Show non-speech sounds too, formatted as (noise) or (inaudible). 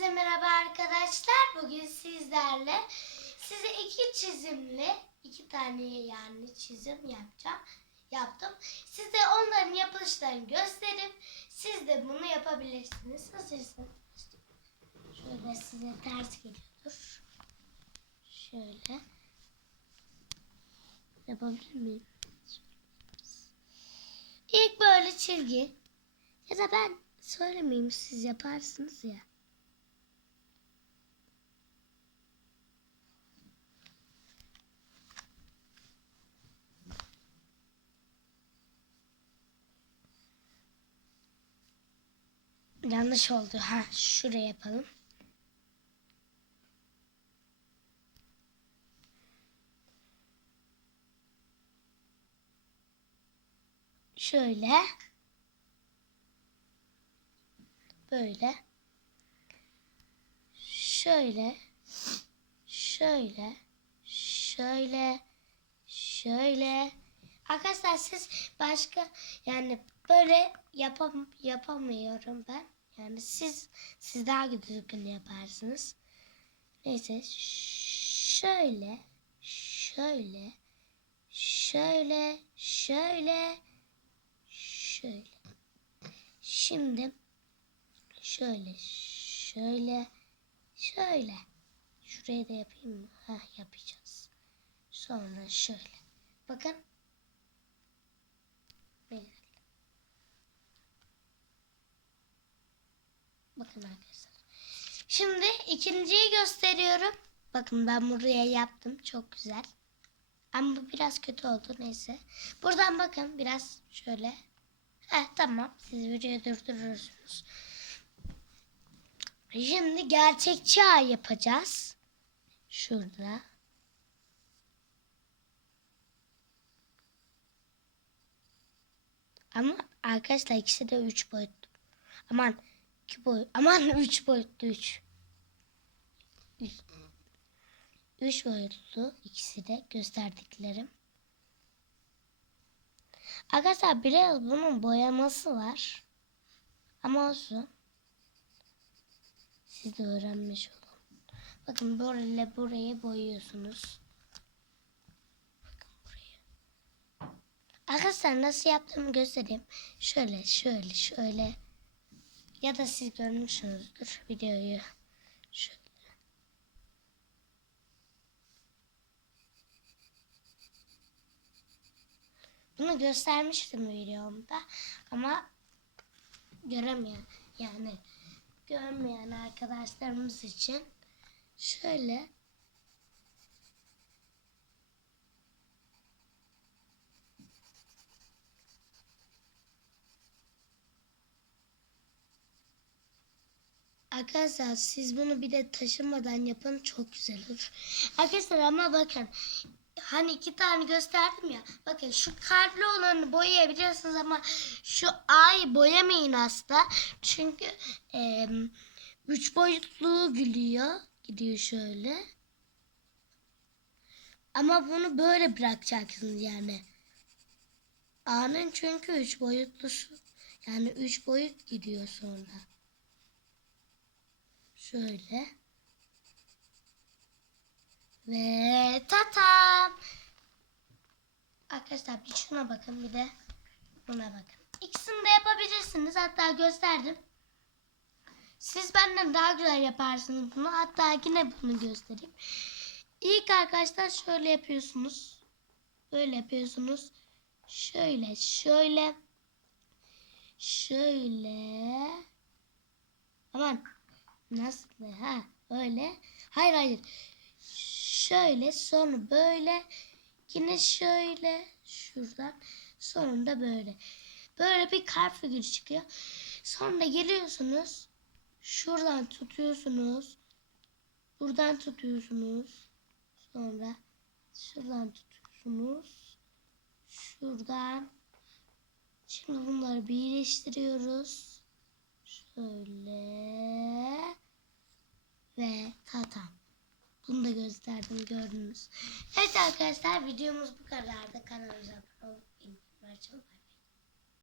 Hepinize merhaba arkadaşlar. Bugün sizlerle size iki çizimli, iki tane yani çizim yapacağım. Yaptım. Size onların yapılışlarını gösterip siz de bunu yapabilirsiniz. Hazırsanız. Şöyle size ters geliyordur. Şöyle. Yapabilir miyim? İlk böyle çizgi. Ya da ben söylemeyeyim siz yaparsınız ya. Yanlış oldu. Ha şuraya yapalım. Şöyle. Böyle. Şöyle. Şöyle. Şöyle. Şöyle. Arkadaşlar siz başka yani böyle yapam yapamıyorum ben. Yani siz siz daha düzgün yaparsınız. Neyse şöyle şöyle şöyle şöyle şöyle. Şimdi şöyle şöyle şöyle şuraya da yapayım mı? Ha yapacağız. Sonra şöyle. Bakın. Böyle. Bakın arkadaşlar. Şimdi ikinciyi gösteriyorum. Bakın ben buraya yaptım. Çok güzel. Ama bu biraz kötü oldu. Neyse. Buradan bakın biraz şöyle. Heh tamam. Siz videoyu durdurursunuz. Şimdi gerçekçi ay yapacağız. Şurada. Ama arkadaşlar ikisi de 3 boyutlu. Aman 2 boyut. Aman (laughs) 3 boyutlu 3. 3 boyutlu ikisi de gösterdiklerim. Arkadaşlar biraz bunun boyaması var. Ama olsun. Siz de öğrenmiş olun. Bakın böyle burayı boyuyorsunuz. Bakın burayı. Arkadaşlar nasıl yaptığımı göstereyim. Şöyle şöyle şöyle. Ya da siz görmüşsünüzdür videoyu. Şöyle. Bunu göstermiştim videomda ama göremeyen yani görmeyen arkadaşlarımız için şöyle Arkadaşlar siz bunu bir de taşımadan yapın çok güzel olur. Arkadaşlar ama bakın hani iki tane gösterdim ya. Bakın şu kalpli olanı boyayabilirsiniz ama şu ay boyamayın asla. Çünkü e, üç boyutlu gülüyor. Gidiyor şöyle. Ama bunu böyle bırakacaksınız yani. A'nın çünkü üç boyutlusu. Yani üç boyut gidiyor sonra. Şöyle. Ve tatam. Arkadaşlar bir şuna bakın bir de buna bakın. İkisini de yapabilirsiniz. Hatta gösterdim. Siz benden daha güzel yaparsınız bunu. Hatta yine bunu göstereyim. İlk arkadaşlar şöyle yapıyorsunuz. Böyle yapıyorsunuz. Şöyle, şöyle. Şöyle. Aman. Nasıl? Ha, öyle. Hayır, hayır şöyle sonra böyle yine şöyle şuradan sonunda böyle. Böyle bir kalp figürü çıkıyor. Sonra geliyorsunuz. Şuradan tutuyorsunuz. Buradan tutuyorsunuz. Sonra şuradan tutuyorsunuz. Şuradan. Şimdi bunları birleştiriyoruz. Şöyle. Ve tatam. Bunu da gösterdim gördünüz. Evet arkadaşlar videomuz bu kadardı. Kanalımıza abone olmayı unutmayın.